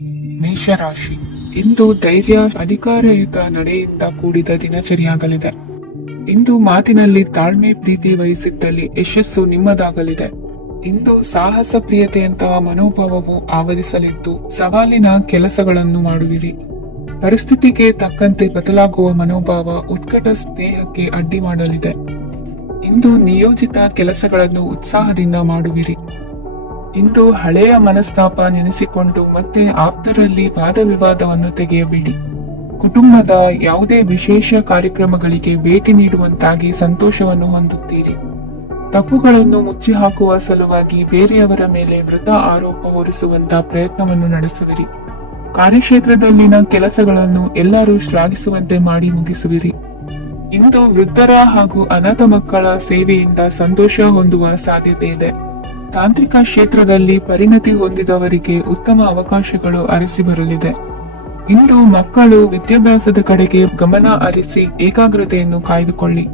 ಮೇಷರಾಶಿ. ಇಂದು ಧೈರ್ಯ, ಅಧಿಕಾರಯುತ ನಡೆಯಿಂದ ಕೂಡಿದ ದಿನಚರಿಯಾಗಲಿದೆ. ಇಂದು ಮಾತಿನಲ್ಲಿ ತಾಳ್ಮೆ, ಪ್ರೀತಿ ವಹಿಸಿದ್ದಲ್ಲಿ ಯಶಸ್ಸು ನಿಮ್ಮದಾಗಲಿದೆ. ಇಂದು ಸಾಹಸ ಪ್ರಿಯತೆಯಂತಹ ಮನೋಭಾವವು ಆವರಿಸಲಿದ್ದು ಸವಾಲಿನ ಕೆಲಸಗಳನ್ನು ಮಾಡುವಿರಿ. ಪರಿಸ್ಥಿತಿಗೆ ತಕ್ಕಂತೆ ಬದಲಾಗುವ ಮನೋಭಾವ ಉತ್ಕಟ ಸ್ನೇಹಕ್ಕೆ ಅಡ್ಡಿ ಮಾಡಲಿದೆ. ಇಂದು ನಿಯೋಜಿತ ಕೆಲಸಗಳನ್ನು ಉತ್ಸಾಹದಿಂದ ಮಾಡುವಿರಿ. ಇಂದು ಹಳೆಯ ಮನಸ್ತಾಪ ನೆನೆಸಿಕೊಂಡು ಮತ್ತೆ ಆಪ್ತರಲ್ಲಿ ವಾದ ವಿವಾದವನ್ನು ತೆಗೆಯಬೇಡಿ. ಕುಟುಂಬದ ಯಾವುದೇ ವಿಶೇಷ ಕಾರ್ಯಕ್ರಮಗಳಿಗೆ ಭೇಟಿ ನೀಡುವಂತಾಗಿ ಸಂತೋಷವನ್ನು ಹೊಂದುತ್ತೀರಿ. ತಪ್ಪುಗಳನ್ನು ಮುಚ್ಚಿ ಹಾಕುವ ಸಲುವಾಗಿ ಬೇರೆಯವರ ಮೇಲೆ ವೃಥಾ ಆರೋಪ ಹೊರಿಸುವಂತಹ ಪ್ರಯತ್ನವನ್ನು ನಡೆಸುವಿರಿ. ಕಾರ್ಯಕ್ಷೇತ್ರದಲ್ಲಿನ ಕೆಲಸಗಳನ್ನು ಎಲ್ಲರೂ ಶ್ಲಾಘಿಸುವಂತೆ ಮಾಡಿ ಮುಗಿಸುವಿರಿ. ಇಂದು ವೃದ್ಧರ ಹಾಗೂ ಅನಾಥ ಮಕ್ಕಳ ಸೇವೆಯಿಂದ ಸಂತೋಷ ಹೊಂದುವ ಸಾಧ್ಯತೆ ಇದೆ. ತಾಂತ್ರಿಕ ಕ್ಷೇತ್ರದಲ್ಲಿ ಪರಿಣತಿ ಹೊಂದಿದವರಿಗೆ ಉತ್ತಮ ಅವಕಾಶಗಳು ಅರಸಿ ಬರಲಿದೆ. ಇಂದು ಮಕ್ಕಳು ವಿದ್ಯಾಭ್ಯಾಸದ ಕಡೆಗೆ ಗಮನ ಹರಿಸಿ ಏಕಾಗ್ರತೆಯನ್ನು ಕಾಯ್ದುಕೊಳ್ಳಿ.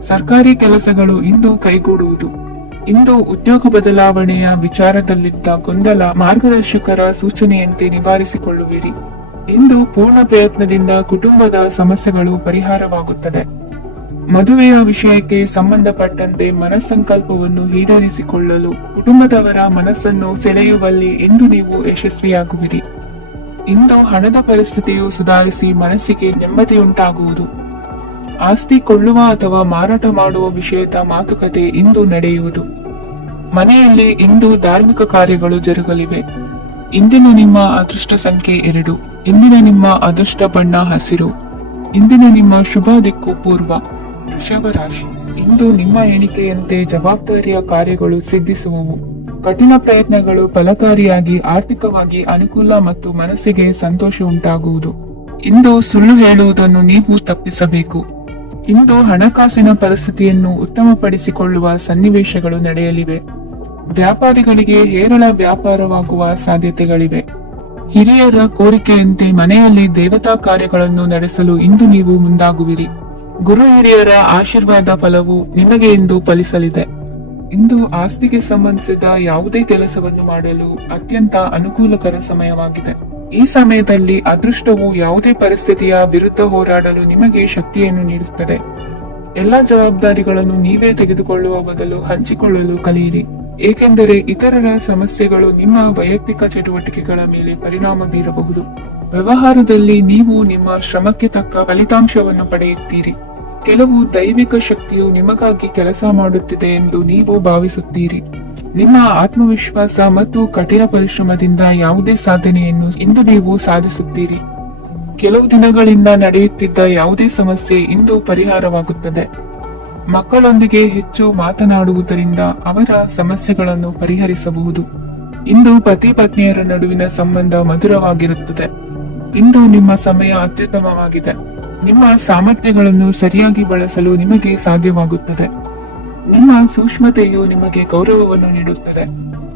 ಸರ್ಕಾರಿ ಕೆಲಸಗಳು ಇಂದು ಕೈಗೂಡುವುದು. ಇಂದು ಉದ್ಯೋಗ ಬದಲಾವಣೆಯ ವಿಚಾರದಲ್ಲಿದ್ದ ಗೊಂದಲ ಮಾರ್ಗದರ್ಶಕರ ಸೂಚನೆಯಂತೆ ನಿವಾರಿಸಿಕೊಳ್ಳುವಿರಿ. ಇಂದು ಪೂರ್ಣ ಪ್ರಯತ್ನದಿಂದ ಕುಟುಂಬದ ಸಮಸ್ಯೆಗಳು ಪರಿಹಾರವಾಗುತ್ತದೆ. ಮದುವೆಯ ವಿಷಯಕ್ಕೆ ಸಂಬಂಧಪಟ್ಟಂತೆ ಮನಸ್ಸಂಕಲ್ಪವನ್ನು ಈಡೇರಿಸಿಕೊಳ್ಳಲು ಕುಟುಂಬದವರ ಮನಸ್ಸನ್ನು ಸೆಳೆಯುವಲ್ಲಿ ಇಂದು ನೀವು ಯಶಸ್ವಿಯಾಗುವಿರಿ. ಇಂದು ಹಣದ ಪರಿಸ್ಥಿತಿಯು ಸುಧಾರಿಸಿ ಮನಸ್ಸಿಗೆ ನೆಮ್ಮದಿಯುಂಟಾಗುವುದು. ಆಸ್ತಿ ಕೊಳ್ಳುವ ಅಥವಾ ಮಾರಾಟ ಮಾಡುವ ವಿಷಯದ ಮಾತುಕತೆ ಇಂದು ನಡೆಯುವುದು. ಮನೆಯಲ್ಲಿ ಇಂದು ಧಾರ್ಮಿಕ ಕಾರ್ಯಗಳು ಜರುಗಲಿವೆ. ಇಂದಿನ ನಿಮ್ಮ ಅದೃಷ್ಟ ಸಂಖ್ಯೆ 2. ಇಂದಿನ ನಿಮ್ಮ ಅದೃಷ್ಟ ಬಣ್ಣ ಹಸಿರು. ಇಂದಿನ ನಿಮ್ಮ ಶುಭ ದಿಕ್ಕು ಪೂರ್ವ. ವೃಷಭ ರಾಶಿ. ಇಂದು ನಿಮ್ಮ ಎಣಿಕೆಯಂತೆ ಜವಾಬ್ದಾರಿಯ ಕಾರ್ಯಗಳು ಸಿದ್ಧಿಸುವವು. ಕಠಿಣ ಪ್ರಯತ್ನಗಳು ಫಲಕಾರಿಯಾಗಿ ಆರ್ಥಿಕವಾಗಿ ಅನುಕೂಲ ಮತ್ತು ಮನಸ್ಸಿಗೆ ಸಂತೋಷ ಉಂಟಾಗುವುದು. ಇಂದು ಸುಳ್ಳು ಹೇಳುವುದನ್ನು ನೀವು ತಪ್ಪಿಸಬೇಕು. ಇಂದು ಹಣಕಾಸಿನ ಪರಿಸ್ಥಿತಿಯನ್ನು ಉತ್ತಮಪಡಿಸಿಕೊಳ್ಳುವ ಸನ್ನಿವೇಶಗಳು ನಡೆಯಲಿವೆ. ವ್ಯಾಪಾರಿಗಳಿಗೆ ಹೇರಳ ವ್ಯಾಪಾರವಾಗುವ ಸಾಧ್ಯತೆಗಳಿವೆ. ಹಿರಿಯರ ಕೋರಿಕೆಯಂತೆ ಮನೆಯಲ್ಲಿ ದೇವತಾ ಕಾರ್ಯಗಳನ್ನು ನಡೆಸಲು ಇಂದು ನೀವು ಮುಂದಾಗುವಿರಿ. ಗುರು ಹಿರಿಯರ ಆಶೀರ್ವಾದ ಫಲವು ನಿಮಗೆ ಇಂದು ಫಲಿಸಲಿದೆ. ಇಂದು ಆಸ್ತಿಗೆ ಸಂಬಂಧಿಸಿದ ಯಾವುದೇ ಕೆಲಸವನ್ನು ಮಾಡಲು ಅತ್ಯಂತ ಅನುಕೂಲಕರ ಸಮಯವಾಗಿದೆ. ಈ ಸಮಯದಲ್ಲಿ ಅದೃಷ್ಟವು ಯಾವುದೇ ಪರಿಸ್ಥಿತಿಯ ವಿರುದ್ಧ ಹೋರಾಡಲು ನಿಮಗೆ ಶಕ್ತಿಯನ್ನು ನೀಡುತ್ತದೆ. ಎಲ್ಲಾ ಜವಾಬ್ದಾರಿಗಳನ್ನು ನೀವೇ ತೆಗೆದುಕೊಳ್ಳುವ ಬದಲು ಹಂಚಿಕೊಳ್ಳಲು ಕಲಿಯಿರಿ. ಏಕೆಂದರೆ ಇತರರ ಸಮಸ್ಯೆಗಳು ನಿಮ್ಮ ವೈಯಕ್ತಿಕ ಚಟುವಟಿಕೆಗಳ ಮೇಲೆ ಪರಿಣಾಮ ಬೀರಬಹುದು. ವ್ಯವಹಾರದಲ್ಲಿ ನೀವು ನಿಮ್ಮ ಶ್ರಮಕ್ಕೆ ತಕ್ಕ ಫಲಿತಾಂಶವನ್ನು ಪಡೆಯುತ್ತೀರಿ. ಕೆಲವು ದೈವಿಕ ಶಕ್ತಿಯು ನಿಮಗಾಗಿ ಕೆಲಸ ಮಾಡುತ್ತಿದೆ ಎಂದು ನೀವು ಭಾವಿಸುತ್ತೀರಿ. ನಿಮ್ಮ ಆತ್ಮವಿಶ್ವಾಸ ಮತ್ತು ಕಠಿಣ ಪರಿಶ್ರಮದಿಂದ ಯಾವುದೇ ಸಾಧನೆಯನ್ನು ಇಂದು ನೀವು ಸಾಧಿಸುತ್ತೀರಿ. ಕೆಲವು ದಿನಗಳಿಂದ ನಡೆಯುತ್ತಿದ್ದ ಯಾವುದೇ ಸಮಸ್ಯೆ ಇಂದು ಪರಿಹಾರವಾಗುತ್ತದೆ. ಮಕ್ಕಳೊಂದಿಗೆ ಹೆಚ್ಚು ಮಾತನಾಡುವುದರಿಂದ ಅವರ ಸಮಸ್ಯೆಗಳನ್ನು ಪರಿಹರಿಸಬಹುದು. ಇಂದು ಪತಿ ಪತ್ನಿಯರ ನಡುವಿನ ಸಂಬಂಧ ಮಧುರವಾಗಿರುತ್ತದೆ. ಇಂದು ನಿಮ್ಮ ಸಮಯ ಅತ್ಯುತ್ತಮವಾಗಿದೆ. ನಿಮ್ಮ ಸಾಮರ್ಥ್ಯಗಳನ್ನು ಸರಿಯಾಗಿ ಬಳಸಲು ನಿಮಗೆ ಸಾಧ್ಯವಾಗುತ್ತದೆ. ನಿಮ್ಮ ಸೂಕ್ಷ್ಮತೆಯು ನಿಮಗೆ ಗೌರವವನ್ನು ನೀಡುತ್ತದೆ.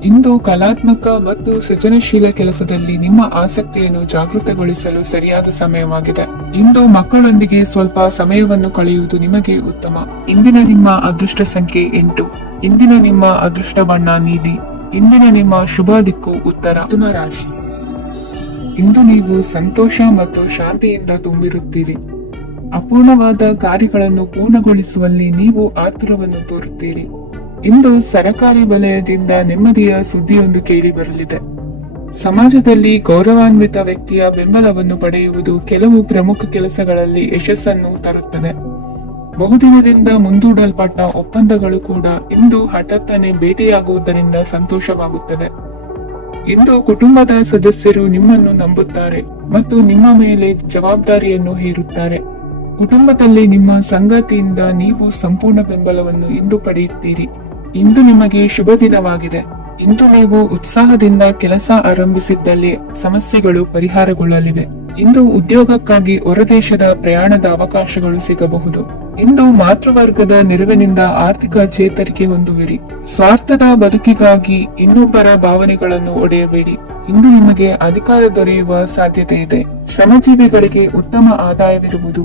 ಇಂದು ಕಲಾತ್ಮಕ ಮತ್ತು ಸೃಜನಶೀಲ ಕೆಲಸದಲ್ಲಿ ನಿಮ್ಮ ಆಸಕ್ತಿಯನ್ನು ಜಾಗೃತಗೊಳಿಸಲು ಸರಿಯಾದ ಸಮಯವಾಗಿದೆ. ಇಂದು ಮಕ್ಕಳೊಂದಿಗೆ ಸ್ವಲ್ಪ ಸಮಯವನ್ನು ಕಳೆಯುವುದು ನಿಮಗೆ ಉತ್ತಮ. ಇಂದಿನ ನಿಮ್ಮ ಅದೃಷ್ಟ ಸಂಖ್ಯೆ 8. ಇಂದಿನ ನಿಮ್ಮ ಅದೃಷ್ಟ ಬಣ್ಣ ನೀಲಿ. ಇಂದಿನ ನಿಮ್ಮ ಶುಭ ದಿಕ್ಕು ಉತ್ತರ. ಮಿಥುನ ರಾಶಿ. ಇಂದು ನೀವು ಸಂತೋಷ ಮತ್ತು ಶಾಂತಿಯಿಂದ ತುಂಬಿರುತ್ತೀರಿ. ಅಪೂರ್ಣವಾದ ಕಾರ್ಯಗಳನ್ನು ಪೂರ್ಣಗೊಳಿಸುವಲ್ಲಿ ನೀವು ಆತುರವನ್ನು ತೋರುತ್ತೀರಿ. ಇಂದು ಸರಕಾರಿ ವಲಯದಿಂದ ನೆಮ್ಮದಿಯ ಸುದ್ದಿಯೊಂದು ಕೇಳಿ ಬರಲಿದೆ. ಸಮಾಜದಲ್ಲಿ ಗೌರವಾನ್ವಿತ ವ್ಯಕ್ತಿಯ ಬೆಂಬಲವನ್ನು ಪಡೆಯುವುದು ಕೆಲವು ಪ್ರಮುಖ ಕೆಲಸಗಳಲ್ಲಿ ಯಶಸ್ಸನ್ನು ತರುತ್ತದೆ. ಬಹುದಿನದಿಂದ ಮುಂದೂಡಲ್ಪಟ್ಟ ಒಪ್ಪಂದಗಳು ಕೂಡ ಇಂದು ಹಠಾತ್ತನೆ ಭೇಟಿಯಾಗುವುದರಿಂದ ಸಂತೋಷವಾಗುತ್ತದೆ. ಇಂದು ಕುಟುಂಬದ ಸದಸ್ಯರು ನಿಮ್ಮನ್ನು ನಂಬುತ್ತಾರೆ ಮತ್ತು ನಿಮ್ಮ ಮೇಲೆ ಜವಾಬ್ದಾರಿಯನ್ನು ಹೇರುತ್ತಾರೆ. ಕುಟುಂಬದಲ್ಲಿ ನಿಮ್ಮ ಸಂಗಾತಿಯಿಂದ ನೀವು ಸಂಪೂರ್ಣ ಬೆಂಬಲವನ್ನು ಇಂದು ಪಡೆಯುತ್ತೀರಿ. ಇಂದು ನಿಮಗೆ ಶುಭ ದಿನವಾಗಿದೆ. ಇಂದು ನೀವು ಉತ್ಸಾಹದಿಂದ ಕೆಲಸ ಆರಂಭಿಸಿದ್ದಲ್ಲಿ ಸಮಸ್ಯೆಗಳು ಪರಿಹಾರಗೊಳ್ಳಲಿವೆ. ಇಂದು ಉದ್ಯೋಗಕ್ಕಾಗಿ ಹೊರದೇಶದ ಪ್ರಯಾಣದ ಅವಕಾಶಗಳು ಸಿಗಬಹುದು. ಇಂದು ಮಾತೃವರ್ಗದ ನೆರವಿನಿಂದ ಆರ್ಥಿಕ ಚೇತರಿಕೆ ಹೊಂದುವಿರಿ. ಸ್ವಾರ್ಥದ ಬದುಕಿಗಾಗಿ ಇನ್ನೊಬ್ಬರ ಭಾವನೆಗಳನ್ನು ಒಡೆಯಬೇಡಿ. ಇಂದು ನಿಮಗೆ ಅಧಿಕಾರ ದೊರೆಯುವ ಸಾಧ್ಯತೆ ಇದೆ. ಶ್ರಮಜೀವಿಗಳಿಗೆ ಉತ್ತಮ ಆದಾಯವಿರುವುದು.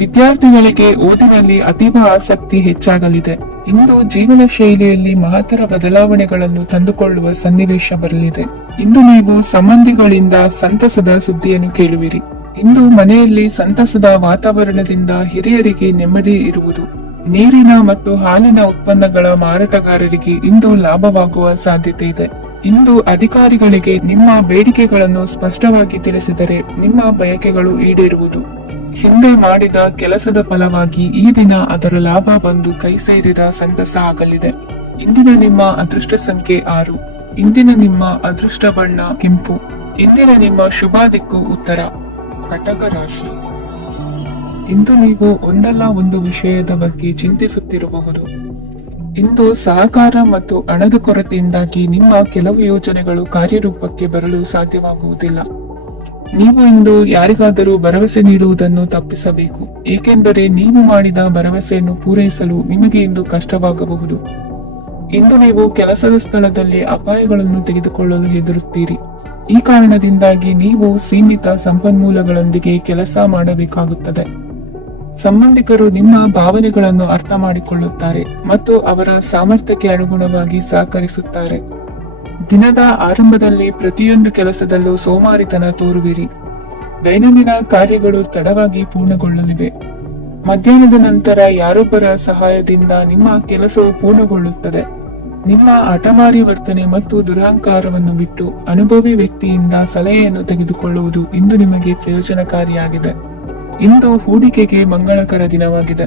ವಿದ್ಯಾರ್ಥಿಗಳಿಗೆ ಓದಿನಲ್ಲಿ ಅತೀವ ಆಸಕ್ತಿ ಹೆಚ್ಚಾಗಲಿದೆ. ಇಂದು ಜೀವನ ಶೈಲಿಯಲ್ಲಿ ಮಹತ್ತರ ಬದಲಾವಣೆಗಳನ್ನು ತಂದುಕೊಳ್ಳುವ ಸನ್ನಿವೇಶ ಬರಲಿದೆ. ಇಂದು ನೀವು ಸಂಬಂಧಿಗಳಿಂದ ಸಂತಸದ ಸುದ್ದಿಯನ್ನು ಕೇಳುವಿರಿ. ಇಂದು ಮನೆಯಲ್ಲಿ ಸಂತಸದ ವಾತಾವರಣದಿಂದ ಹಿರಿಯರಿಗೆ ನೆಮ್ಮದಿ ಇರುವುದು. ನೀರಿನ ಮತ್ತು ಹಾಲಿನ ಉತ್ಪನ್ನಗಳ ಮಾರಾಟಗಾರರಿಗೆ ಇಂದು ಲಾಭವಾಗುವ ಸಾಧ್ಯತೆ ಇದೆ. ಇಂದು ಅಧಿಕಾರಿಗಳಿಗೆ ನಿಮ್ಮ ಬೇಡಿಕೆಗಳನ್ನು ಸ್ಪಷ್ಟವಾಗಿ ತಿಳಿಸಿದರೆ ನಿಮ್ಮ ಬಯಕೆಗಳು ಈಡೇರುವುದು. ಹಿಂದೆ ಮಾಡಿದ ಕೆಲಸದ ಫಲವಾಗಿ ಈ ದಿನ ಅದರ ಲಾಭ ಬಂದು ಕೈ ಸೇರಿದ ಸಂತಸ ಆಗಲಿದೆ. ಇಂದಿನ ನಿಮ್ಮ ಅದೃಷ್ಟ ಸಂಖ್ಯೆ 6. ಇಂದಿನ ನಿಮ್ಮ ಅದೃಷ್ಟ ಬಣ್ಣ ಕೆಂಪು. ಇಂದಿನ ನಿಮ್ಮ ಶುಭ ದಿಕ್ಕು ಉತ್ತರ. ಕಟಕ ರಾಶಿ. ಇಂದು ನೀವು ಒಂದಲ್ಲ ಒಂದು ವಿಷಯದ ಬಗ್ಗೆ ಚಿಂತಿಸುತ್ತಿರಬಹುದು. ಇಂದು ಸಹಕಾರ ಮತ್ತು ಹಣದ ಕೊರತೆಯಿಂದಾಗಿ ನಿಮ್ಮ ಕೆಲವು ಯೋಜನೆಗಳು ಕಾರ್ಯರೂಪಕ್ಕೆ ಬರಲು ಸಾಧ್ಯವಾಗುವುದಿಲ್ಲ. ನೀವು ಇಂದು ಯಾರಿಗಾದರೂ ಭರವಸೆ ನೀಡುವುದನ್ನು ತಪ್ಪಿಸಬೇಕು, ಏಕೆಂದರೆ ನೀವು ಮಾಡಿದ ಭರವಸೆಯನ್ನು ಪೂರೈಸಲು ನಿಮಗೆ ಇಂದು ಕಷ್ಟವಾಗಬಹುದು. ಇಂದು ನೀವು ಕೆಲಸದ ಸ್ಥಳದಲ್ಲಿ ಅಪಾಯಗಳನ್ನು ತೆಗೆದುಕೊಳ್ಳಲು ಹೆದರುತ್ತೀರಿ. ಈ ಕಾರಣದಿಂದಾಗಿ ನೀವು ಸೀಮಿತ ಸಂಪನ್ಮೂಲಗಳೊಂದಿಗೆ ಕೆಲಸ ಮಾಡಬೇಕಾಗುತ್ತದೆ. ಸಂಬಂಧಿಕರು ನಿಮ್ಮ ಭಾವನೆಗಳನ್ನು ಅರ್ಥ ಮಾಡಿಕೊಳ್ಳುತ್ತಾರೆ ಮತ್ತು ಅವರ ಸಾಮರ್ಥ್ಯಕ್ಕೆ ಅನುಗುಣವಾಗಿ ಸಹಕರಿಸುತ್ತಾರೆ. ದಿನದ ಆರಂಭದಲ್ಲಿ ಪ್ರತಿಯೊಂದು ಕೆಲಸದಲ್ಲೂ ಸೋಮಾರಿತನ ತೋರುವಿರಿ. ದೈನಂದಿನ ಕಾರ್ಯಗಳು ತಡವಾಗಿ ಪೂರ್ಣಗೊಳ್ಳಲಿವೆ. ಮಧ್ಯಾಹ್ನದ ನಂತರ ಯಾರೊಬ್ಬರ ಸಹಾಯದಿಂದ ನಿಮ್ಮ ಕೆಲಸವು ಪೂರ್ಣಗೊಳ್ಳುತ್ತದೆ. ನಿಮ್ಮ ಹಠಮಾರಿ ವರ್ತನೆ ಮತ್ತು ದುರಹಂಕಾರವನ್ನು ಬಿಟ್ಟು ಅನುಭವಿ ವ್ಯಕ್ತಿಯಿಂದ ಸಲಹೆಯನ್ನು ತೆಗೆದುಕೊಳ್ಳುವುದು ಇಂದು ನಿಮಗೆ ಪ್ರಯೋಜನಕಾರಿಯಾಗಿದೆ. ಇಂದು ಹೂಡಿಕೆಗೆ ಮಂಗಳಕರ ದಿನವಾಗಿದೆ.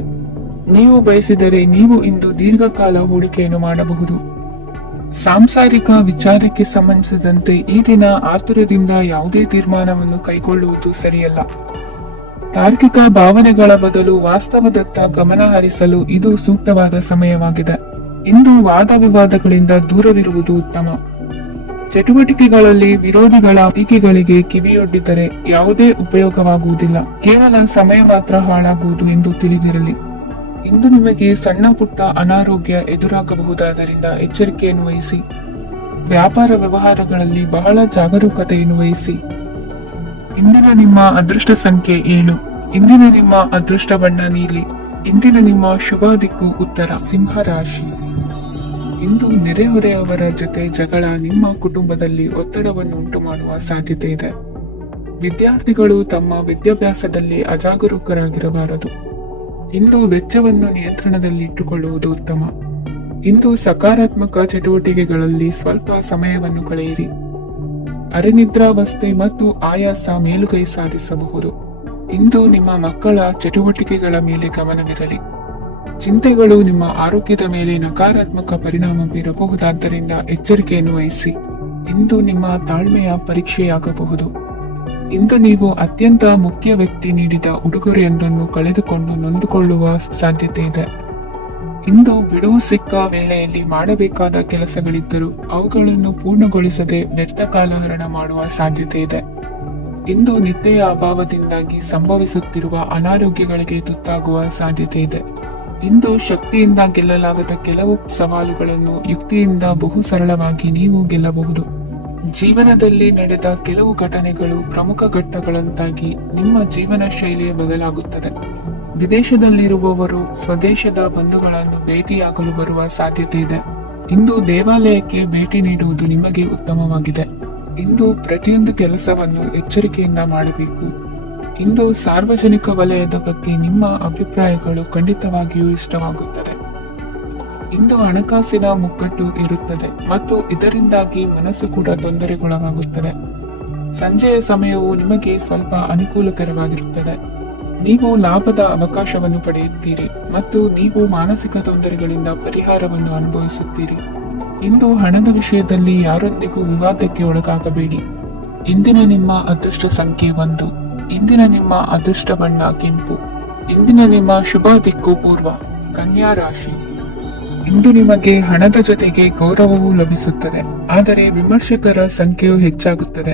ನೀವು ಬಯಸಿದರೆ ನೀವು ಇಂದು ದೀರ್ಘಕಾಲ ಹೂಡಿಕೆಯನ್ನು ಮಾಡಬಹುದು. ಸಾಂಸಾರಿಕ ವಿಚಾರಕ್ಕೆ ಸಂಬಂಧಿಸಿದಂತೆ ಈ ದಿನ ಆತುರದಿಂದ ಯಾವುದೇ ತೀರ್ಮಾನವನ್ನು ಕೈಗೊಳ್ಳುವುದು ಸರಿಯಲ್ಲ. ತಾರ್ಕಿಕ ಭಾವನೆಗಳ ಬದಲು ವಾಸ್ತವದತ್ತ ಗಮನ ಹರಿಸಲು ಇದು ಸೂಕ್ತವಾದ ಸಮಯವಾಗಿದೆ. ಇಂದು ವಾದ ವಿವಾದಗಳಿಂದ ದೂರವಿರುವುದು ಉತ್ತಮ. ಚಟುವಟಿಕೆಗಳಲ್ಲಿ ವಿರೋಧಿಗಳ ಟೀಕೆಗಳಿಗೆ ಕಿವಿಯೊಡ್ಡಿದರೆ ಯಾವುದೇ ಉಪಯೋಗವಾಗುವುದಿಲ್ಲ, ಕೇವಲ ಸಮಯ ಮಾತ್ರ ಹಾಳಾಗುವುದು ಎಂದು ತಿಳಿದಿರಲಿ. ಇಂದು ನಿಮಗೆ ಸಣ್ಣ ಪುಟ್ಟ ಅನಾರೋಗ್ಯ ಎದುರಾಗಬಹುದಾದ್ದರಿಂದ ಎಚ್ಚರಿಕೆಯನ್ನು ವಹಿಸಿ. ವ್ಯಾಪಾರ ವ್ಯವಹಾರಗಳಲ್ಲಿ ಬಹಳ ಜಾಗರೂಕತೆಯನ್ನು ವಹಿಸಿ. ಇಂದಿನ ನಿಮ್ಮ ಅದೃಷ್ಟ ಸಂಖ್ಯೆ 7. ಇಂದಿನ ನಿಮ್ಮ ಅದೃಷ್ಟ ಬಣ್ಣ ನೀಲಿ. ಇಂದಿನ ನಿಮ್ಮ ಶುಭ ದಿಕ್ಕು ಉತ್ತರ. ಸಿಂಹ ರಾಶಿ. ಇಂದು ನೆರೆಹೊರೆಯವರ ಜೊತೆ ಜಗಳ ನಿಮ್ಮ ಕುಟುಂಬದಲ್ಲಿ ಒತ್ತಡವನ್ನು ಉಂಟು ಮಾಡುವ ಸಾಧ್ಯತೆ ಇದೆ. ವಿದ್ಯಾರ್ಥಿಗಳು ತಮ್ಮ ವಿದ್ಯಾಭ್ಯಾಸದಲ್ಲಿ ಅಜಾಗರೂಕರಾಗಿರಬಾರದು. ಇಂದು ವೆಚ್ಚವನ್ನು ನಿಯಂತ್ರಣದಲ್ಲಿಟ್ಟುಕೊಳ್ಳುವುದು ಉತ್ತಮ. ಇಂದು ಸಕಾರಾತ್ಮಕ ಚಟುವಟಿಕೆಗಳಲ್ಲಿ ಸ್ವಲ್ಪ ಸಮಯವನ್ನು ಕಳೆಯಿರಿ. ಅರೆನಿದ್ರಾವಸ್ಥೆ ಮತ್ತು ಆಯಾಸ ಮೇಲುಗೈ ಸಾಧಿಸಬಹುದು. ಇಂದು ನಿಮ್ಮ ಮಕ್ಕಳ ಚಟುವಟಿಕೆಗಳ ಮೇಲೆ ಗಮನವಿರಲಿ. ಚಿಂತೆಗಳು ನಿಮ್ಮ ಆರೋಗ್ಯದ ಮೇಲೆ ನಕಾರಾತ್ಮಕ ಪರಿಣಾಮ ಬೀರಬಹುದಾದ್ದರಿಂದ ಎಚ್ಚರಿಕೆಯನ್ನು ವಹಿಸಿ. ಇಂದು ನಿಮ್ಮ ತಾಳ್ಮೆಯ ಪರೀಕ್ಷೆಯಾಗಬಹುದು. ಇಂದು ನೀವು ಅತ್ಯಂತ ಮುಖ್ಯ ವ್ಯಕ್ತಿ ನೀಡಿದ ಉಡುಗೊರೆಯೊಂದನ್ನು ಕಳೆದುಕೊಂಡು ನೊಂದುಕೊಳ್ಳುವ ಸಾಧ್ಯತೆ ಇದೆ. ಇಂದು ಬಿಡುವು ಸಿಕ್ಕ ವೇಳೆಯಲ್ಲಿ ಮಾಡಬೇಕಾದ ಕೆಲಸಗಳಿದ್ದರೂ ಅವುಗಳನ್ನು ಪೂರ್ಣಗೊಳಿಸದೆ ವ್ಯರ್ಥ ಕಾಲಹರಣ ಮಾಡುವ ಸಾಧ್ಯತೆ ಇದೆ. ಇಂದು ನಿದ್ದೆಯ ಅಭಾವದಿಂದಾಗಿ ಸಂಭವಿಸುತ್ತಿರುವ ಅನಾರೋಗ್ಯಗಳಿಗೆ ತುತ್ತಾಗುವ ಸಾಧ್ಯತೆ ಇದೆ. ಇಂದು ಶಕ್ತಿಯಿಂದ ಗೆಲ್ಲಲಾಗದ ಕೆಲವು ಸವಾಲುಗಳನ್ನು ಯುಕ್ತಿಯಿಂದ ಬಹು ಸರಳವಾಗಿ ನೀವು ಗೆಲ್ಲಬಹುದು. ಜೀವನದಲ್ಲಿ ನಡೆದ ಕೆಲವು ಘಟನೆಗಳು ಪ್ರಮುಖ ಘಟ್ಟಗಳಂತಾಗಿ ನಿಮ್ಮ ಜೀವನ ಶೈಲಿಯ ಬದಲಾಗುತ್ತದೆ. ವಿದೇಶದಲ್ಲಿರುವವರು ಸ್ವದೇಶದ ಬಂಧುಗಳನ್ನು ಭೇಟಿಯಾಗಲು ಬರುವ ಸಾಧ್ಯತೆ ಇದೆ. ಇಂದು ದೇವಾಲಯಕ್ಕೆ ಭೇಟಿ ನೀಡುವುದು ನಿಮಗೆ ಉತ್ತಮವಾಗಿದೆ. ಇಂದು ಪ್ರತಿಯೊಂದು ಕೆಲಸವನ್ನು ಎಚ್ಚರಿಕೆಯಿಂದ ಮಾಡಬೇಕು. ಇಂದು ಸಾರ್ವಜನಿಕ ವಲಯದ ಬಗ್ಗೆ ನಿಮ್ಮ ಅಭಿಪ್ರಾಯಗಳು ಖಂಡಿತವಾಗಿಯೂ ಇಷ್ಟವಾಗುತ್ತದೆ. ಇಂದು ಹಣಕಾಸಿನ ಮುಗ್ಗಟ್ಟು ಇರುತ್ತದೆ ಮತ್ತು ಇದರಿಂದಾಗಿ ಮನಸ್ಸು ಕೂಡ ತೊಂದರೆಗೊಳಗಾಗುತ್ತದೆ. ಸಂಜೆಯ ಸಮಯವು ನಿಮಗೆ ಸ್ವಲ್ಪ ಅನುಕೂಲಕರವಾಗಿರುತ್ತದೆ. ನೀವು ಲಾಭದ ಅವಕಾಶವನ್ನು ಪಡೆಯುತ್ತೀರಿ ಮತ್ತು ನೀವು ಮಾನಸಿಕ ತೊಂದರೆಗಳಿಂದ ಪರಿಹಾರವನ್ನು ಅನುಭವಿಸುತ್ತೀರಿ. ಇಂದು ಹಣದ ವಿಷಯದಲ್ಲಿ ಯಾರೊಂದಿಗೂ ವಿವಾದಕ್ಕೆ ಒಳಗಾಗಬೇಡಿ. ಇಂದಿನ ನಿಮ್ಮ ಅದೃಷ್ಟ ಸಂಖ್ಯೆ 1. ಇಂದಿನ ನಿಮ್ಮ ಅದೃಷ್ಟ ಬಣ್ಣ ಕೆಂಪು. ಇಂದಿನ ನಿಮ್ಮ ಶುಭ ದಿಕ್ಕು ಪೂರ್ವ. ಕನ್ಯಾ ರಾಶಿ. ಇಂದು ನಿಮಗೆ ಹಣದ ಜೊತೆಗೆ ಗೌರವವೂ ಲಭಿಸುತ್ತದೆ, ಆದರೆ ವಿಮರ್ಶಕರ ಸಂಖ್ಯೆಯು ಹೆಚ್ಚಾಗುತ್ತದೆ.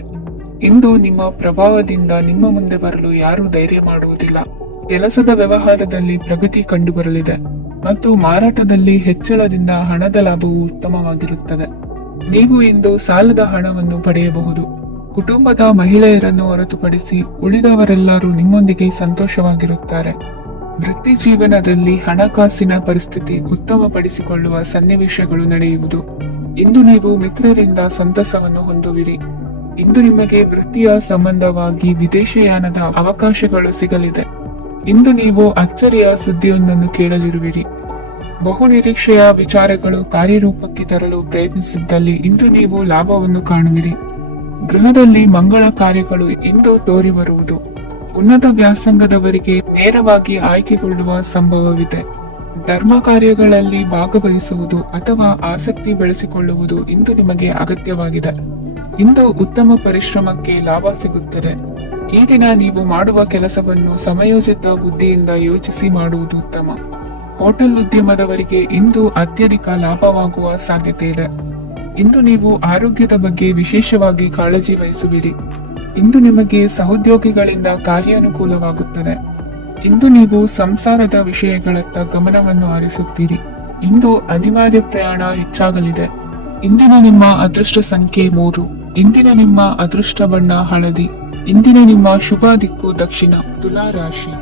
ಇಂದು ನಿಮ್ಮ ಪ್ರಭಾವದಿಂದ ನಿಮ್ಮ ಮುಂದೆ ಬರಲು ಯಾರೂ ಧೈರ್ಯ ಮಾಡುವುದಿಲ್ಲ. ಕೆಲಸದ ವ್ಯವಹಾರದಲ್ಲಿ ಪ್ರಗತಿ ಕಂಡುಬರಲಿದೆ ಮತ್ತು ಮಾರಾಟದಲ್ಲಿ ಹೆಚ್ಚಳದಿಂದ ಹಣದ ಲಾಭವು ಉತ್ತಮವಾಗಿರುತ್ತದೆ. ನೀವು ಇಂದು ಸಾಲದ ಹಣವನ್ನು ಪಡೆಯಬಹುದು. ಕುಟುಂಬದ ಮಹಿಳೆಯರನ್ನು ಹೊರತುಪಡಿಸಿ ಉಳಿದವರೆಲ್ಲರೂ ನಿಮ್ಮೊಂದಿಗೆ ಸಂತೋಷವಾಗಿರುತ್ತಾರೆ. ವೃತ್ತಿ ಜೀವನದಲ್ಲಿ ಹಣಕಾಸಿನ ಪರಿಸ್ಥಿತಿ ಉತ್ತಮಪಡಿಸಿಕೊಳ್ಳುವ ಸನ್ನಿವೇಶಗಳು ನಡೆಯುವುದು. ಇಂದು ನೀವು ಮಿತ್ರರಿಂದ ಸಂತಸವನ್ನು ಹೊಂದುವಿರಿ. ಇಂದು ನಿಮಗೆ ವೃತ್ತಿಯ ಸಂಬಂಧವಾಗಿ ವಿದೇಶಯಾನದ ಅವಕಾಶಗಳು ಸಿಗಲಿದೆ. ಇಂದು ನೀವು ಅಚ್ಚರಿಯ ಸುದ್ದಿಯೊಂದನ್ನು ಕೇಳಲಿರುವಿರಿ. ಬಹು ನಿರೀಕ್ಷೆಯ ವಿಚಾರಗಳು ಕಾರ್ಯರೂಪಕ್ಕೆ ತರಲು ಪ್ರಯತ್ನಿಸಿದ್ದಲ್ಲಿ ಇಂದು ನೀವು ಲಾಭವನ್ನು ಕಾಣುವಿರಿ. ಗೃಹದಲ್ಲಿ ಮಂಗಳ ಕಾರ್ಯಗಳು ಇಂದು ತೋರಿ ಬರುವುದು. ಉನ್ನತ ವ್ಯಾಸಂಗದವರಿಗೆ ನೇರವಾಗಿ ಆಯ್ಕೆಗೊಳ್ಳುವ ಸಂಭವವಿದೆ. ಧರ್ಮ ಕಾರ್ಯಗಳಲ್ಲಿ ಭಾಗವಹಿಸುವುದು ಅಥವಾ ಆಸಕ್ತಿ ಬೆಳೆಸಿಕೊಳ್ಳುವುದು ಇಂದು ನಿಮಗೆ ಅಗತ್ಯವಾಗಿದೆ. ಇಂದು ಉತ್ತಮ ಪರಿಶ್ರಮಕ್ಕೆ ಲಾಭ ಸಿಗುತ್ತದೆ. ಈ ದಿನ ನೀವು ಮಾಡುವ ಕೆಲಸವನ್ನು ಸಮಯೋಚಿತ ಬುದ್ಧಿಯಿಂದ ಯೋಚಿಸಿ ಮಾಡುವುದು ಉತ್ತಮ. ಹೋಟೆಲ್ ಉದ್ಯಮದವರಿಗೆ ಇಂದು ಅತ್ಯಧಿಕ ಲಾಭವಾಗುವ ಸಾಧ್ಯತೆ ಇದೆ. ಇಂದು ನೀವು ಆರೋಗ್ಯದ ಬಗ್ಗೆ ವಿಶೇಷವಾಗಿ ಕಾಳಜಿ ವಹಿಸುವಿರಿ. ಇಂದು ನಿಮಗೆ ಸಹೋದ್ಯೋಗಿಗಳಿಂದ ಕಾರ್ಯಾನುಕೂಲವಾಗುತ್ತದೆ. ಇಂದು ನೀವು ಸಂಸಾರದ ವಿಷಯಗಳತ್ತ ಗಮನವನ್ನು ಹರಿಸುತ್ತೀರಿ. ಇಂದು ಅನಿವಾರ್ಯ ಪ್ರಯಾಣ ಹೆಚ್ಚಾಗಲಿದೆ. ಇಂದಿನ ನಿಮ್ಮ ಅದೃಷ್ಟ ಸಂಖ್ಯೆ 3. ಇಂದಿನ ನಿಮ್ಮ ಅದೃಷ್ಟ ಬಣ್ಣ ಹಳದಿ. ಇಂದಿನ ನಿಮ್ಮ ಶುಭ ದಿಕ್ಕು ದಕ್ಷಿಣ. ತುಲಾ ರಾಶಿ.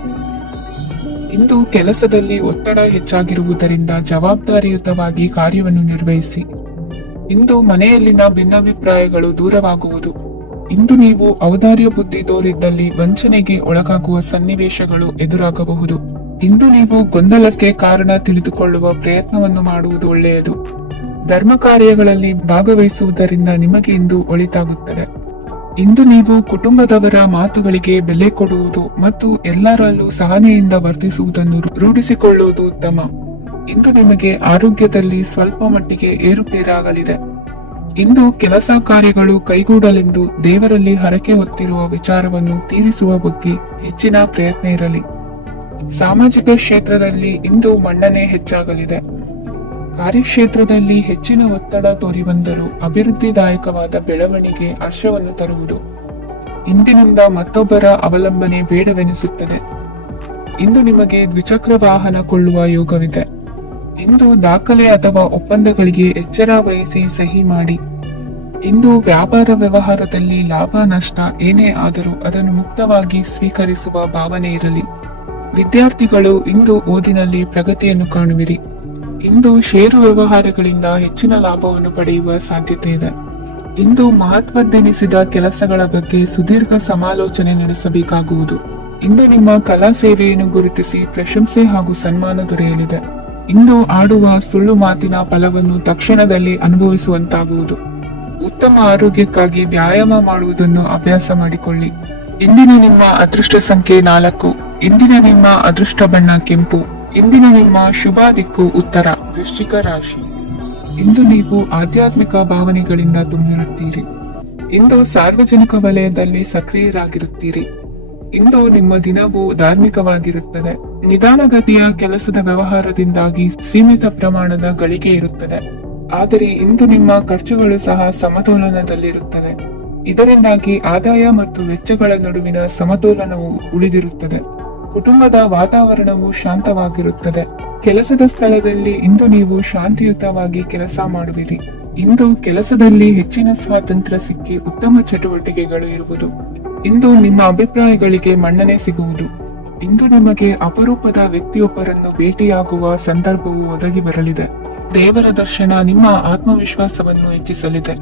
ಇಂದು ಕೆಲಸದಲ್ಲಿ ಒತ್ತಡ ಹೆಚ್ಚಾಗಿರುವುದರಿಂದ ಜವಾಬ್ದಾರಿಯುತವಾಗಿ ಕಾರ್ಯವನ್ನು ನಿರ್ವಹಿಸಿ. ಇಂದು ಮನೆಯಲ್ಲಿನ ಭಿನ್ನಾಭಿಪ್ರಾಯಗಳು ದೂರವಾಗುವುದು. ಇಂದು ನೀವು ಔದಾರ್ಯ ಬುದ್ಧಿ ತೋರಿದ್ದಲ್ಲಿ ವಂಚನೆಗೆ ಒಳಗಾಗುವ ಸನ್ನಿವೇಶಗಳು ಎದುರಾಗಬಹುದು. ಇಂದು ನೀವು ಗೊಂದಲಕ್ಕೆ ಕಾರಣ ತಿಳಿದುಕೊಳ್ಳುವ ಪ್ರಯತ್ನವನ್ನು ಮಾಡುವುದು ಒಳ್ಳೆಯದು. ಧರ್ಮ ಕಾರ್ಯಗಳಲ್ಲಿ ಭಾಗವಹಿಸುವುದರಿಂದ ನಿಮಗೆ ಇಂದು ಒಳಿತಾಗುತ್ತದೆ. ಇಂದು ನೀವು ಕುಟುಂಬದವರ ಮಾತುಗಳಿಗೆ ಬೆಲೆ ಕೊಡುವುದು ಮತ್ತು ಎಲ್ಲರಲ್ಲೂ ಸಹನೆಯಿಂದ ವರ್ತಿಸುವುದನ್ನು ರೂಢಿಸಿಕೊಳ್ಳುವುದು ಉತ್ತಮ. ಇಂದು ನಿಮಗೆ ಆರೋಗ್ಯದಲ್ಲಿ ಸ್ವಲ್ಪ ಮಟ್ಟಿಗೆ ಏರುಪೇರಾಗಲಿದೆ. ಇಂದು ಕೆಲಸ ಕಾರ್ಯಗಳು ಕೈಗೂಡಲೆಂದು ದೇವರಲ್ಲಿ ಹರಕೆ ಹೊತ್ತಿರುವ ವಿಚಾರವನ್ನು ತೀರಿಸುವ ಬಗ್ಗೆ ಹೆಚ್ಚಿನ ಪ್ರಯತ್ನ ಇರಲಿ. ಸಾಮಾಜಿಕ ಕ್ಷೇತ್ರದಲ್ಲಿ ಇಂದು ಮನ್ನಣೆ ಹೆಚ್ಚಾಗಲಿದೆ. ಕಾರ್ಯಕ್ಷೇತ್ರದಲ್ಲಿ ಹೆಚ್ಚಿನ ಒತ್ತಡ ತೋರಿ ಬಂದರೂ ಅಭಿವೃದ್ಧಿದಾಯಕವಾದ ಬೆಳವಣಿಗೆ ಹರ್ಷವನ್ನು ತರುವುದು. ಇಂದಿನಿಂದ ಮತ್ತೊಬ್ಬರ ಅವಲಂಬನೆ ಬೇಡವೆನಿಸುತ್ತದೆ. ಇಂದು ನಿಮಗೆ ದ್ವಿಚಕ್ರ ವಾಹನ ಕೊಳ್ಳುವ ಯೋಗವಿದೆ. ಇಂದು ದಾಖಲೆ ಅಥವಾ ಒಪ್ಪಂದಗಳಿಗೆ ಎಚ್ಚರ ವಹಿಸಿ ಸಹಿ ಮಾಡಿ. ಇಂದು ವ್ಯಾಪಾರ ವ್ಯವಹಾರದಲ್ಲಿ ಲಾಭ ನಷ್ಟ ಏನೇ ಆದರೂ ಅದನ್ನು ಮುಕ್ತವಾಗಿ ಸ್ವೀಕರಿಸುವ ಭಾವನೆ ಇರಲಿ. ವಿದ್ಯಾರ್ಥಿಗಳು ಇಂದು ಓದಿನಲ್ಲಿ ಪ್ರಗತಿಯನ್ನು ಕಾಣುವಿರಿ. ಇಂದು ಷೇರು ವ್ಯವಹಾರಗಳಿಂದ ಹೆಚ್ಚಿನ ಲಾಭವನ್ನು ಪಡೆಯುವ ಸಾಧ್ಯತೆ ಇದೆ. ಇಂದು ಮಹತ್ವದ್ದೆನಿಸಿದ ಕೆಲಸಗಳ ಬಗ್ಗೆ ಸುದೀರ್ಘ ಸಮಾಲೋಚನೆ ನಡೆಸಬೇಕಾಗುವುದು. ಇಂದು ನಿಮ್ಮ ಕಲಾ ಸೇವೆಯನ್ನು ಗುರುತಿಸಿ ಪ್ರಶಂಸೆ ಹಾಗೂ ಸನ್ಮಾನ ದೊರೆಯಲಿದೆ. ಇಂದು ಆಡುವ ಸುಳ್ಳು ಮಾತಿನ ಫಲವನ್ನು ತಕ್ಷಣದಲ್ಲಿ ಅನುಭವಿಸುವಂತಾಗುವುದು. ಉತ್ತಮ ಆರೋಗ್ಯಕ್ಕಾಗಿ ವ್ಯಾಯಾಮ ಮಾಡುವುದನ್ನು ಅಭ್ಯಾಸ ಮಾಡಿಕೊಳ್ಳಿ. ಇಂದಿನ ನಿಮ್ಮ ಅದೃಷ್ಟ ಸಂಖ್ಯೆ 4. ಇಂದಿನ ನಿಮ್ಮ ಅದೃಷ್ಟ ಬಣ್ಣ ಕೆಂಪು. ಇಂದಿನ ನಿಮ್ಮ ಶುಭ ದಿಕ್ಕು ಉತ್ತರ. ವೃಶ್ಚಿಕ ರಾಶಿ. ಇಂದು ನೀವು ಆಧ್ಯಾತ್ಮಿಕ ಭಾವನೆಗಳಿಂದ ತುಂಬಿರುತ್ತೀರಿ. ಇಂದು ಸಾರ್ವಜನಿಕ ವಲಯದಲ್ಲಿ ಸಕ್ರಿಯರಾಗಿರುತ್ತೀರಿ. ಇಂದು ನಿಮ್ಮ ದಿನವೂ ಧಾರ್ಮಿಕವಾಗಿರುತ್ತದೆ. ನಿಧಾನಗತಿಯ ಕೆಲಸದ ವ್ಯವಹಾರದಿಂದಾಗಿ ಸೀಮಿತ ಪ್ರಮಾಣದ ಗಳಿಕೆ ಇರುತ್ತದೆ. ಆದರೆ ಇಂದು ನಿಮ್ಮ ಖರ್ಚುಗಳು ಸಹ ಸಮತೋಲನದಲ್ಲಿರುತ್ತದೆ. ಇದರಿಂದಾಗಿ ಆದಾಯ ಮತ್ತು ವೆಚ್ಚಗಳ ನಡುವಿನ ಸಮತೋಲನವು ಉಳಿದಿರುತ್ತದೆ. ಕುಟುಂಬದ ವಾತಾವರಣವು ಶಾಂತವಾಗಿರುತ್ತದೆ. ಕೆಲಸದ ಸ್ಥಳದಲ್ಲಿ ಇಂದು ನೀವು ಶಾಂತಿಯುತವಾಗಿ ಕೆಲಸ ಮಾಡುವಿರಿ. ಇಂದು ಕೆಲಸದಲ್ಲಿ ಹೆಚ್ಚಿನ ಸ್ವಾತಂತ್ರ್ಯ ಸಿಕ್ಕಿ ಉತ್ತಮ ಚಟುವಟಿಕೆಗಳು ಇರುವುದು. ಇಂದು ನಿಮ್ಮ ಅಭಿಪ್ರಾಯಗಳಿಗೆ ಮನ್ನಣೆ ಸಿಗುವುದು. ಇಂದು ನಿಮಗೆ ಅಪರೂಪದ ವ್ಯಕ್ತಿಯೊಬ್ಬರನ್ನು ಭೇಟಿಯಾಗುವ ಸಂದರ್ಭವು ಒದಗಿ ಬರಲಿದೆ. ದೇವರ ದರ್ಶನ ನಿಮ್ಮ ಆತ್ಮವಿಶ್ವಾಸವನ್ನು ಹೆಚ್ಚಿಸಲಿದೆ.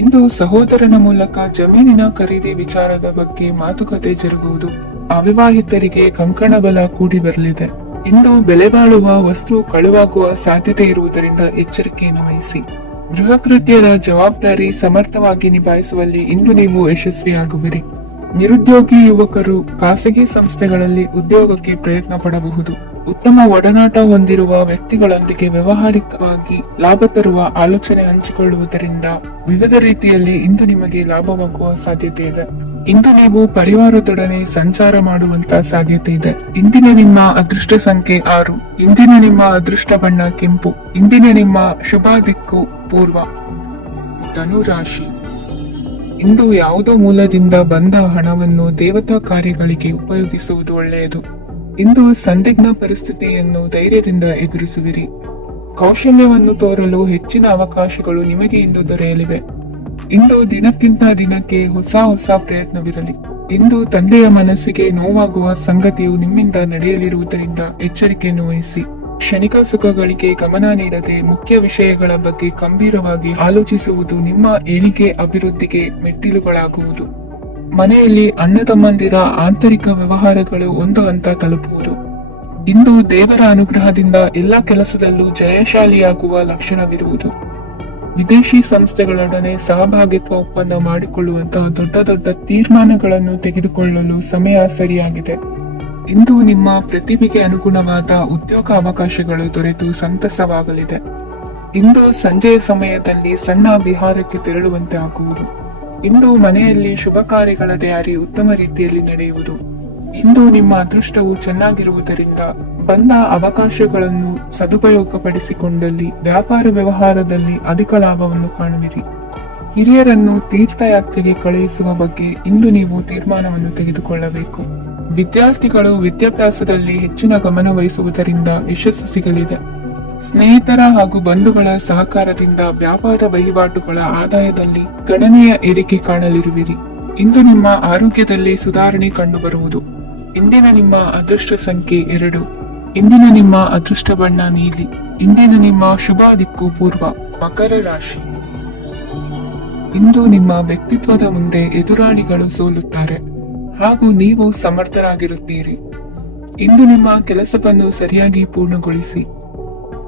ಇಂದು ಸಹೋದರನ ಮೂಲಕ ಜಮೀನಿನ ಖರೀದಿ ವಿಚಾರದ ಬಗ್ಗೆ ಮಾತುಕತೆ ಜರುಗುವುದು. ಅವಿವಾಹಿತರಿಗೆ ಕಂಕಣ ಬಲ ಕೂಡಿ ಬರಲಿದೆ. ಇಂದು ಬೆಲೆ ಬಾಳುವ ವಸ್ತು ಕಳುವಾಗುವ ಸಾಧ್ಯತೆ ಇರುವುದರಿಂದ ಎಚ್ಚರಿಕೆಯನ್ನು ವಹಿಸಿ. ಗೃಹ ಕೃತ್ಯದ ಜವಾಬ್ದಾರಿ ಸಮರ್ಥವಾಗಿ ನಿಭಾಯಿಸುವಲ್ಲಿ ಇಂದು ನೀವು ಯಶಸ್ವಿಯಾಗುವಿರಿ. ನಿರುದ್ಯೋಗಿ ಯುವಕರು ಖಾಸಗಿ ಸಂಸ್ಥೆಗಳಲ್ಲಿ ಉದ್ಯೋಗಕ್ಕೆ ಪ್ರಯತ್ನ ಪಡಬಹುದು. ಉತ್ತಮ ಒಡನಾಟ ಹೊಂದಿರುವ ವ್ಯಕ್ತಿಗಳೊಂದಿಗೆ ವ್ಯವಹಾರಿಕವಾಗಿ ಲಾಭ ತರುವ ಆಲೋಚನೆ ಹಂಚಿಕೊಳ್ಳುವುದರಿಂದ ವಿವಿಧ ರೀತಿಯಲ್ಲಿ ಇಂದು ನಿಮಗೆ ಲಾಭವಾಗುವ ಸಾಧ್ಯತೆ ಇದೆ. ಇಂದು ನೀವು ಪರಿವಾರದೊಡನೆ ಸಂಚಾರ ಮಾಡುವಂತ ಸಾಧ್ಯತೆ ಇದೆ. ಇಂದಿನ ನಿಮ್ಮ ಅದೃಷ್ಟ ಸಂಖ್ಯೆ 6. ಇಂದಿನ ನಿಮ್ಮ ಅದೃಷ್ಟ ಬಣ್ಣ ಕೆಂಪು. ಇಂದಿನ ನಿಮ್ಮ ಶುಭ ದಿಕ್ಕು ಪೂರ್ವ. ಧನು ರಾಶಿ. ಇಂದು ಯಾವುದೋ ಮೂಲದಿಂದ ಬಂದ ಹಣವನ್ನು ದೇವತಾ ಕಾರ್ಯಗಳಿಗೆ ಉಪಯೋಗಿಸುವುದು ಒಳ್ಳೆಯದು. ಇಂದು ಸಂದಿಗ್ಧ ಪರಿಸ್ಥಿತಿಯನ್ನು ಧೈರ್ಯದಿಂದ ಎದುರಿಸುವಿರಿ. ಕೌಶಲ್ಯವನ್ನು ತೋರಲು ಹೆಚ್ಚಿನ ಅವಕಾಶಗಳು ನಿಮಗೆ ಇಂದು ದೊರೆಯಲಿವೆ. ಇಂದು ದಿನಕ್ಕಿಂತ ದಿನಕ್ಕೆ ಹೊಸ ಪ್ರಯತ್ನವಿರಲಿ. ಇಂದು ತಂದೆಯ ಮನಸ್ಸಿಗೆ ನೋವಾಗುವ ಸಂಗತಿಯು ನಿಮ್ಮಿಂದ ನಡೆಯಲಿರುವುದರಿಂದ ಎಚ್ಚರಿಕೆಯನ್ನು ವಹಿಸಿ. ಕ್ಷಣಿಕ ಸುಖಗಳಿಗೆ ಗಮನ ನೀಡದೆ ಮುಖ್ಯ ವಿಷಯಗಳ ಬಗ್ಗೆ ಗಂಭೀರವಾಗಿ ಆಲೋಚಿಸುವುದು ನಿಮ್ಮ ಏಳಿಗೆ ಅಭಿವೃದ್ಧಿಗೆ ಮೆಟ್ಟಿಲುಗಳಾಗುವುದು. ಮನೆಯಲ್ಲಿ ಅಣ್ಣ ತಮ್ಮಂದಿರ ಆಂತರಿಕ ವ್ಯವಹಾರಗಳು ಒಂದು ಹಂತ ತಲುಪುವುದು. ಇಂದು ದೇವರ ಅನುಗ್ರಹದಿಂದ ಎಲ್ಲ ಕೆಲಸದಲ್ಲೂ ಜಯಶಾಲಿಯಾಗುವ ಲಕ್ಷಣವಿರುವುದು. ವಿದೇಶಿ ಸಂಸ್ಥೆಗಳೊಡನೆ ಸಹಭಾಗಿತ್ವ ಒಪ್ಪಂದ ಮಾಡಿಕೊಳ್ಳುವಂತಹ ದೊಡ್ಡ ದೊಡ್ಡ ತೀರ್ಮಾನಗಳನ್ನು ತೆಗೆದುಕೊಳ್ಳಲು ಸಮಯ ಸರಿಯಾಗಿದೆ. ಇಂದು ನಿಮ್ಮ ಪ್ರತಿಭೆಗೆ ಅನುಗುಣವಾದ ಉದ್ಯೋಗ ಅವಕಾಶಗಳು ದೊರೆತು ಸಂತಸವಾಗಲಿದೆ. ಇಂದು ಸಂಜೆಯ ಸಮಯದಲ್ಲಿ ಸಣ್ಣ ವಿಹಾರಕ್ಕೆ ತೆರಳುವಂತೆ ಆಗುವುದು. ಇಂದು ಮನೆಯಲ್ಲಿ ಶುಭ ಕಾರ್ಯಗಳ ತಯಾರಿ ಉತ್ತಮ ರೀತಿಯಲ್ಲಿ ನಡೆಯುವುದು. ಇಂದು ನಿಮ್ಮ ಅದೃಷ್ಟವು ಚೆನ್ನಾಗಿರುವುದರಿಂದ ಬಂದ ಅವಕಾಶಗಳನ್ನು ಸದುಪಯೋಗಪಡಿಸಿಕೊಂಡಲ್ಲಿ ವ್ಯಾಪಾರ ವ್ಯವಹಾರದಲ್ಲಿ ಅಧಿಕ ಲಾಭವನ್ನು ಕಾಣುವಿರಿ. ಹಿರಿಯರನ್ನು ತೀರ್ಥಯಾತ್ರೆಗೆ ಕಳುಹಿಸುವ ಬಗ್ಗೆ ಇಂದು ನೀವು ತೀರ್ಮಾನವನ್ನು ತೆಗೆದುಕೊಳ್ಳಬೇಕು. ವಿದ್ಯಾರ್ಥಿಗಳು ವಿದ್ಯಾಭ್ಯಾಸದಲ್ಲಿ ಹೆಚ್ಚಿನ ಗಮನ ವಹಿಸುವುದರಿಂದ ಯಶಸ್ಸು ಸಿಗಲಿದೆ. ಸ್ನೇಹಿತರ ಹಾಗೂ ಬಂಧುಗಳ ಸಹಕಾರದಿಂದ ವ್ಯಾಪಾರ ವಹಿವಾಟುಗಳ ಆದಾಯದಲ್ಲಿ ಗಣನೀಯ ಏರಿಕೆ ಕಾಣಲಿರುವಿರಿ. ಇಂದು ನಿಮ್ಮ ಆರೋಗ್ಯದಲ್ಲಿ ಸುಧಾರಣೆ ಕಂಡುಬರುವುದು. ಇಂದಿನ ನಿಮ್ಮ ಅದೃಷ್ಟ ಸಂಖ್ಯೆ 2. ಇಂದಿನ ನಿಮ್ಮ ಅದೃಷ್ಟ ಬಣ್ಣ ನೀಲಿ. ಇಂದಿನ ನಿಮ್ಮ ಶುಭ ದಿಕ್ಕು ಪೂರ್ವ. ಮಕರ ರಾಶಿ. ಇಂದು ನಿಮ್ಮ ವ್ಯಕ್ತಿತ್ವದ ಮುಂದೆ ಎದುರಾಳಿಗಳು ಸೋಲುತ್ತಾರೆ ಹಾಗೂ ನೀವು ಸಮರ್ಥರಾಗಿರುತ್ತೀರಿ. ಇಂದು ನಿಮ್ಮ ಕೆಲಸವನ್ನು ಸರಿಯಾಗಿ ಪೂರ್ಣಗೊಳಿಸಿ.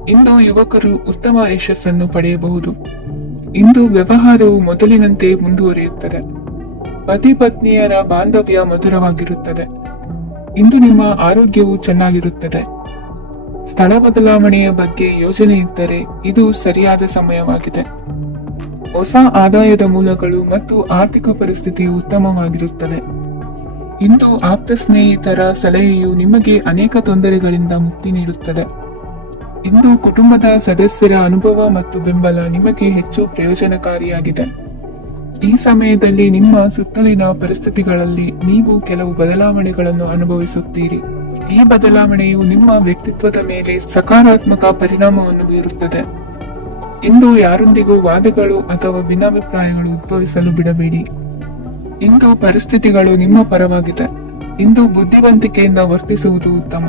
ಇಂದು ಯುವಕರು ಉತ್ತಮ ಯಶಸ್ಸನ್ನು ಪಡೆಯಬಹುದು. ಇಂದು ವ್ಯವಹಾರವು ಮೊದಲಿನಂತೆ ಮುಂದುವರಿಯುತ್ತದೆ. ಪತಿ ಪತ್ನಿಯರ ಬಾಂಧವ್ಯ ಮಧುರವಾಗಿರುತ್ತದೆ. ಇಂದು ನಿಮ್ಮ ಆರೋಗ್ಯವು ಚೆನ್ನಾಗಿರುತ್ತದೆ. ಸ್ಥಳ ಬದಲಾವಣೆಯ ಬಗ್ಗೆ ಯೋಜನೆ ಇದ್ದರೆ ಇದು ಸರಿಯಾದ ಸಮಯವಾಗಿದೆ. ಹೊಸ ಆದಾಯದ ಮೂಲಗಳು ಮತ್ತು ಆರ್ಥಿಕ ಪರಿಸ್ಥಿತಿಯು ಉತ್ತಮವಾಗಿರುತ್ತದೆ. ಇಂದು ಆಪ್ತ ಸ್ನೇಹಿತರ ಸಲಹೆಯು ನಿಮಗೆ ಅನೇಕ ತೊಂದರೆಗಳಿಂದ ಮುಕ್ತಿ ನೀಡುತ್ತದೆ. ಇಂದು ಕುಟುಂಬದ ಸದಸ್ಯರ ಅನುಭವ ಮತ್ತು ಬೆಂಬಲ ನಿಮಗೆ ಹೆಚ್ಚು ಪ್ರಯೋಜನಕಾರಿಯಾಗಿದೆ. ಈ ಸಮಯದಲ್ಲಿ ನಿಮ್ಮ ಸುತ್ತಲಿನ ಪರಿಸ್ಥಿತಿಗಳಲ್ಲಿ ನೀವು ಕೆಲವು ಬದಲಾವಣೆಗಳನ್ನು ಅನುಭವಿಸುತ್ತೀರಿ. ಈ ಬದಲಾವಣೆಯು ನಿಮ್ಮ ವ್ಯಕ್ತಿತ್ವದ ಮೇಲೆ ಸಕಾರಾತ್ಮಕ ಪರಿಣಾಮವನ್ನು ಬೀರುತ್ತದೆ. ಇಂದು ಯಾರೊಂದಿಗೂ ವಾದಗಳು ಅಥವಾ ಭಿನ್ನಾಭಿಪ್ರಾಯಗಳು ಉದ್ಭವಿಸಲು ಬಿಡಬೇಡಿ. ಇಂದು ಪರಿಸ್ಥಿತಿಗಳು ನಿಮ್ಮ ಪರವಾಗಿದೆ. ಇಂದು ಬುದ್ಧಿವಂತಿಕೆಯಿಂದ ವರ್ತಿಸುವುದು ಉತ್ತಮ.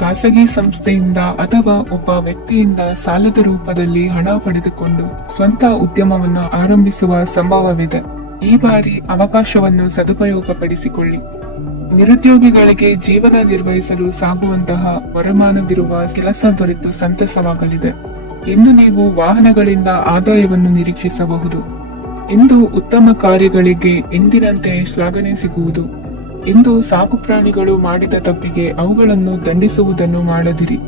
ಖಾಸಗಿ ಸಂಸ್ಥೆಯಿಂದ ಅಥವಾ ಒಬ್ಬ ವ್ಯಕ್ತಿಯಿಂದ ಸಾಲದ ರೂಪದಲ್ಲಿ ಹಣ ಪಡೆದುಕೊಂಡು ಸ್ವಂತ ಉದ್ಯಮವನ್ನು ಆರಂಭಿಸುವ ಸಂಭವವಿದೆ. ಈ ಬಾರಿ ಅವಕಾಶವನ್ನು ಸದುಪಯೋಗಪಡಿಸಿಕೊಳ್ಳಿ. ನಿರುದ್ಯೋಗಿಗಳಿಗೆ ಜೀವನ ನಿರ್ವಹಿಸಲು ಸಾಗುವಂತಹ ವರಮಾನವಿರುವ ಕೆಲಸ ದೊರೆತು ಸಂತಸವಾಗಲಿದೆ. ಇಂದು ನೀವು ವಾಹನಗಳಿಂದ ಆದಾಯವನ್ನು ನಿರೀಕ್ಷಿಸಬಹುದು. ಇಂದು ಉತ್ತಮ ಕಾರ್ಯಗಳಿಗೆ ಎಂದಿನಂತೆ ಶ್ಲಾಘನೆ ಸಿಗುವುದು. ಇಂದು ಸಾಕು ಪ್ರಾಣಿಗಳು ಮಾಡಿದ ತಪ್ಪಿಗೆ ಅವುಗಳನ್ನು ದಂಡಿಸುವುದನ್ನು ಮಾಡದಿರಿ.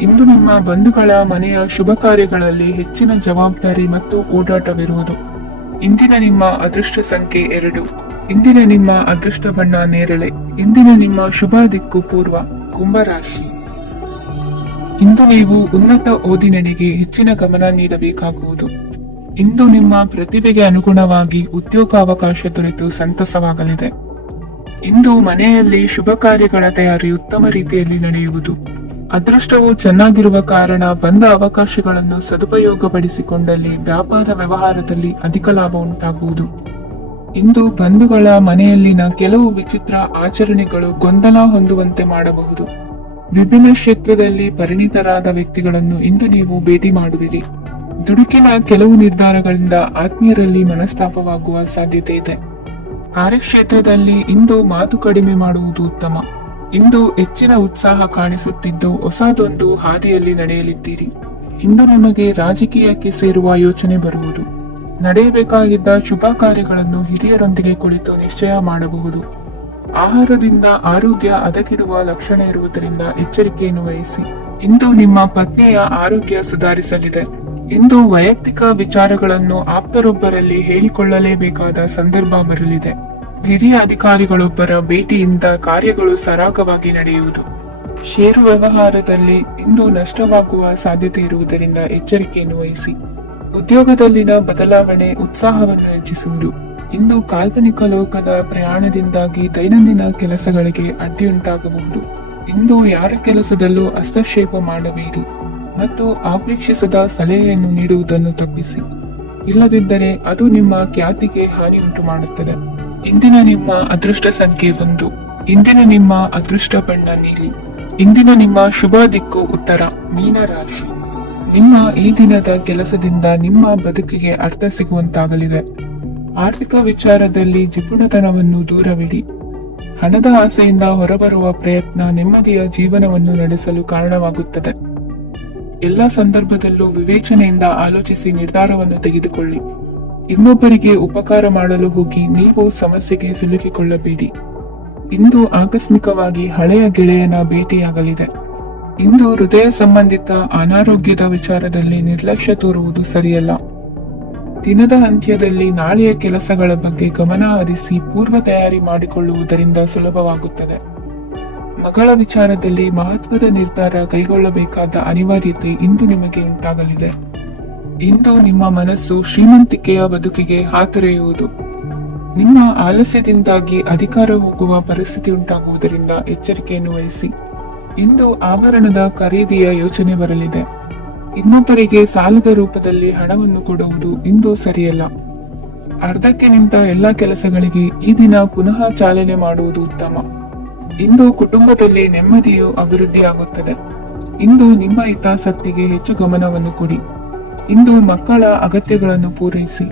ಇಂದು ನಿಮ್ಮ ಬಂಧುಗಳ ಮನೆಯ ಶುಭ ಕಾರ್ಯಗಳಲ್ಲಿ ಹೆಚ್ಚಿನ ಜವಾಬ್ದಾರಿ ಮತ್ತು ಓಡಾಟವಿರುವುದು. ಇಂದಿನ ನಿಮ್ಮ ಅದೃಷ್ಟ ಸಂಖ್ಯೆ 2. ಇಂದಿನ ನಿಮ್ಮ ಅದೃಷ್ಟ ಬಣ್ಣ ನೇರಳೆ. ಇಂದಿನ ನಿಮ್ಮ ಶುಭ ದಿಕ್ಕು ಪೂರ್ವ. ಕುಂಭರಾಶಿ. ಇಂದು ನೀವು ಉನ್ನತ ಓದಿನೆಡೆಗೆ ಹೆಚ್ಚಿನ ಗಮನ ನೀಡಬೇಕಾಗುವುದು. ಇಂದು ನಿಮ್ಮ ಪ್ರತಿಭೆಗೆ ಅನುಗುಣವಾಗಿ ಉದ್ಯೋಗಾವಕಾಶ ದೊರೆತು ಸಂತಸವಾಗಲಿದೆ. ಇಂದು ಮನೆಯಲ್ಲಿ ಶುಭ ಕಾರ್ಯಗಳ ತಯಾರಿ ಉತ್ತಮ ರೀತಿಯಲ್ಲಿ ನಡೆಯುವುದು. ಅದೃಷ್ಟವು ಚೆನ್ನಾಗಿರುವ ಕಾರಣ ಬಂದ ಅವಕಾಶಗಳನ್ನು ಸದುಪಯೋಗಪಡಿಸಿಕೊಂಡಲ್ಲಿ ವ್ಯಾಪಾರ ವ್ಯವಹಾರದಲ್ಲಿ ಅಧಿಕ ಲಾಭ ಉಂಟಾಗುವುದು. ಇಂದು ಬಂಧುಗಳ ಮನೆಯಲ್ಲಿನ ಕೆಲವು ವಿಚಿತ್ರ ಆಚರಣೆಗಳು ಗೊಂದಲ ಹೊಂದುವಂತೆ ಮಾಡಬಹುದು. ವಿಭಿನ್ನ ಕ್ಷೇತ್ರದಲ್ಲಿ ಪರಿಣಿತರಾದ ವ್ಯಕ್ತಿಗಳನ್ನು ಇಂದು ನೀವು ಭೇಟಿ ಮಾಡುವಿರಿ. ದುಡುಕಿನ ಕೆಲವು ನಿರ್ಧಾರಗಳಿಂದ ಆತ್ಮೀಯರಲ್ಲಿ ಮನಸ್ತಾಪವಾಗುವ ಸಾಧ್ಯತೆ ಇದೆ. ಕಾರ್ಯಕ್ಷೇತ್ರದಲ್ಲಿ ಇಂದು ಮಾತು ಕಡಿಮೆ ಮಾಡುವುದು ಉತ್ತಮ. ಇಂದು ಹೆಚ್ಚಿನ ಉತ್ಸಾಹ ಕಾಣಿಸುತ್ತಿದ್ದು ಹೊಸದೊಂದು ಹಾದಿಯಲ್ಲಿ ನಡೆಯಲಿದ್ದೀರಿ. ಇಂದು ನಿಮಗೆ ರಾಜಕೀಯಕ್ಕೆ ಸೇರುವ ಯೋಚನೆ ಬರುವುದು. ನಡೆಯಬೇಕಾಗಿದ್ದ ಶುಭ ಕಾರ್ಯಗಳನ್ನು ಹಿರಿಯರೊಂದಿಗೆ ಕುಳಿತು ನಿಶ್ಚಯ ಮಾಡಬಹುದು. ಆಹಾರದಿಂದ ಆರೋಗ್ಯ ಹದಗೆಡುವ ಲಕ್ಷಣ ಇರುವುದರಿಂದ ಎಚ್ಚರಿಕೆಯನ್ನು ವಹಿಸಿ. ಇಂದು ನಿಮ್ಮ ಪತ್ನಿಯ ಆರೋಗ್ಯ ಸುಧಾರಿಸಲಿದೆ. ಇಂದು ವೈಯಕ್ತಿಕ ವಿಚಾರಗಳನ್ನು ಆಪ್ತರೊಬ್ಬರಲ್ಲಿ ಹೇಳಿಕೊಳ್ಳಲೇಬೇಕಾದ ಸಂದರ್ಭ ಬರಲಿದೆ. ಹಿರಿಯ ಅಧಿಕಾರಿಗಳೊಬ್ಬರ ಭೇಟಿಯಿಂದ ಕಾರ್ಯಗಳು ಸರಾಗವಾಗಿ ನಡೆಯುವುದು. ಷೇರು ವ್ಯವಹಾರದಲ್ಲಿ ಇಂದು ನಷ್ಟವಾಗುವ ಸಾಧ್ಯತೆ ಇರುವುದರಿಂದ ಎಚ್ಚರಿಕೆಯನ್ನು ವಹಿಸಿ. ಉದ್ಯೋಗದಲ್ಲಿನ ಬದಲಾವಣೆ ಉತ್ಸಾಹವನ್ನು ಹೆಚ್ಚಿಸುವುದು. ಇಂದು ಕಾಲ್ಪನಿಕ ಲೋಕದ ಪ್ರಯಾಣದಿಂದಾಗಿ ದೈನಂದಿನ ಕೆಲಸಗಳಿಗೆ ಅಡ್ಡಿಯುಂಟಾಗಬಹುದು. ಇಂದು ಯಾರ ಕೆಲಸದಲ್ಲೂ ಹಸ್ತಕ್ಷೇಪ ಮಾಡಬೇಡಿ ಮತ್ತು ಅಪೇಕ್ಷಿಸದ ಸಲಹೆಯನ್ನು ನೀಡುವುದನ್ನು ತಪ್ಪಿಸಿ. ಇಲ್ಲದಿದ್ದರೆ ಅದು ನಿಮ್ಮ ಖ್ಯಾತಿಗೆ ಹಾನಿ ಉಂಟು ಮಾಡುತ್ತದೆ. ಇಂದಿನ ನಿಮ್ಮ ಅದೃಷ್ಟ ಸಂಖ್ಯೆ 1. ಇಂದಿನ ನಿಮ್ಮ ಅದೃಷ್ಟ ಬಣ್ಣ ನೀಲಿ. ಇಂದಿನ ನಿಮ್ಮ ಶುಭ ದಿಕ್ಕು ಉತ್ತರ, ಮೀನರಾಶಿ. ನಿಮ್ಮ ಈ ದಿನದ ಕೆಲಸದಿಂದ ನಿಮ್ಮ ಬದುಕಿಗೆ ಅರ್ಥ ಸಿಗುವಂತಾಗಲಿದೆ. ಆರ್ಥಿಕ ವಿಚಾರದಲ್ಲಿ ಜಿಪುಣತನವನ್ನು ದೂರವಿಡಿ. ಹಣದ ಆಸೆಯಿಂದ ಹೊರಬರುವ ಪ್ರಯತ್ನ ನೆಮ್ಮದಿಯ ಜೀವನವನ್ನು ನಡೆಸಲು ಕಾರಣವಾಗುತ್ತದೆ. ಎಲ್ಲ ಸಂದರ್ಭದಲ್ಲೂ ವಿವೇಚನೆಯಿಂದ ಆಲೋಚಿಸಿ ನಿರ್ಧಾರವನ್ನು ತೆಗೆದುಕೊಳ್ಳಿ. ಇನ್ನೊಬ್ಬರಿಗೆ ಉಪಕಾರ ಮಾಡಲು ಹೋಗಿ ನೀವು ಸಮಸ್ಯೆಗೆ ಸಿಲುಕಿಕೊಳ್ಳಬೇಡಿ. ಇಂದು ಆಕಸ್ಮಿಕವಾಗಿ ಹಳೆಯ ಗೆಳೆಯನ ಭೇಟಿಯಾಗಲಿದೆ. ಇಂದು ಹೃದಯ ಸಂಬಂಧಿತ ಅನಾರೋಗ್ಯದ ವಿಚಾರದಲ್ಲಿ ನಿರ್ಲಕ್ಷ್ಯ ತೋರುವುದು ಸರಿಯಲ್ಲ. ದಿನದ ಅಂತ್ಯದಲ್ಲಿ ನಾಳೆಯ ಕೆಲಸಗಳ ಬಗ್ಗೆ ಗಮನ ಹರಿಸಿ ಪೂರ್ವ ತಯಾರಿ ಮಾಡಿಕೊಳ್ಳುವುದರಿಂದ ಸುಲಭವಾಗುತ್ತದೆ. ಮಗಳ ವಿಚಾರದಲ್ಲಿ ಮಹತ್ವದ ನಿರ್ಧಾರ ಕೈಗೊಳ್ಳಬೇಕಾದ ಅನಿವಾರ್ಯತೆ ಇಂದು ನಿಮಗೆ ಉಂಟಾಗಲಿದೆ. ಇಂದು ನಿಮ್ಮ ಮನಸ್ಸು ಶ್ರೀಮಂತಿಕೆಯ ಬದುಕಿಗೆ ಹಾತೊರೆಯುವುದು. ನಿಮ್ಮ ಆಲಸ್ಯದಿಂದಾಗಿ ಅಧಿಕಾರ ಹೋಗುವ ಪರಿಸ್ಥಿತಿ ಉಂಟಾಗುವುದರಿಂದ ಎಚ್ಚರಿಕೆಯನ್ನು ವಹಿಸಿ. ಇಂದು ಆಭರಣದ ಖರೀದಿಯ ಯೋಚನೆ ಬರಲಿದೆ. ಇನ್ನೊಬ್ಬರಿಗೆ ಸಾಲದ ರೂಪದಲ್ಲಿ ಹಣವನ್ನು ಕೊಡುವುದು ಇಂದು ಸರಿಯಲ್ಲ. ಅರ್ಧಕ್ಕೆ ನಿಂತ ಎಲ್ಲ ಕೆಲಸಗಳಿಗೆ ಈ ದಿನ ಪುನಃ ಚಾಲನೆ ಮಾಡುವುದು ಉತ್ತಮ. ಇಂದು ಕುಟುಂಬದಲ್ಲಿ ನೆಮ್ಮದಿಯು ಅಭಿವೃದ್ಧಿಯಾಗುತ್ತದೆ. ಇಂದು ನಿಮ್ಮ ಹಿತಾಸಕ್ತಿಗೆ ಹೆಚ್ಚು ಗಮನವನ್ನು ಕೊಡಿ. ಇಂದು ಮಕ್ಕಳ ಅಗತ್ಯಗಳನ್ನು ಪೂರೈಸಿ.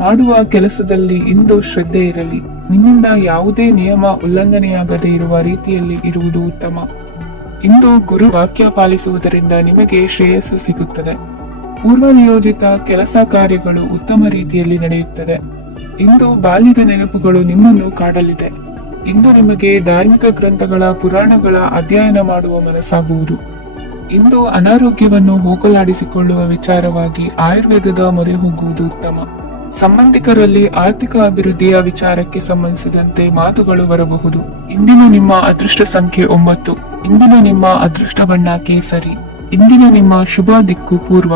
ಮಾಡುವ ಕೆಲಸದಲ್ಲಿ ಇಂದು ಶ್ರದ್ಧೆ ಇರಲಿ. ನಿಮ್ಮಿಂದ ಯಾವುದೇ ನಿಯಮ ಉಲ್ಲಂಘನೆಯಾಗದೇ ಇರುವ ರೀತಿಯಲ್ಲಿ ಇರುವುದು ಉತ್ತಮ. ಇಂದು ಗುರು ವಾಕ್ಯ ಪಾಲಿಸುವುದರಿಂದ ನಿಮಗೆ ಶ್ರೇಯಸ್ಸು ಸಿಗುತ್ತದೆ. ಪೂರ್ವ ನಿಯೋಜಿತ ಕೆಲಸ ಕಾರ್ಯಗಳು ಉತ್ತಮ ರೀತಿಯಲ್ಲಿ ನಡೆಯುತ್ತದೆ. ಇಂದು ಬಾಲ್ಯದ ನೆನಪುಗಳು ನಿಮ್ಮನ್ನು ಕಾಡಲಿದೆ. ಇಂದು ನಿಮಗೆ ಧಾರ್ಮಿಕ ಗ್ರಂಥಗಳ ಪುರಾಣಗಳ ಅಧ್ಯಯನ ಮಾಡುವ ಮನಸ್ಸಾಗುವುದು. ಇಂದು ಅನಾರೋಗ್ಯವನ್ನು ಹೋಗಲಾಡಿಸಿಕೊಳ್ಳುವ ವಿಚಾರವಾಗಿ ಆಯುರ್ವೇದದ ಮೊರೆ ಹೋಗುವುದು ಉತ್ತಮ. ಸಂಬಂಧಿಕರಲ್ಲಿ ಆರ್ಥಿಕ ಅಭಿವೃದ್ಧಿಯ ವಿಚಾರಕ್ಕೆ ಸಂಬಂಧಿಸಿದಂತೆ ಮಾತುಗಳು ಬರಬಹುದು. ಇಂದಿನ ನಿಮ್ಮ ಅದೃಷ್ಟ ಸಂಖ್ಯೆ 9. ಇಂದಿನ ನಿಮ್ಮ ಅದೃಷ್ಟ ಬಣ್ಣ ಕೇಸರಿ. ಇಂದಿನ ನಿಮ್ಮ ಶುಭ ದಿಕ್ಕು ಪೂರ್ವ.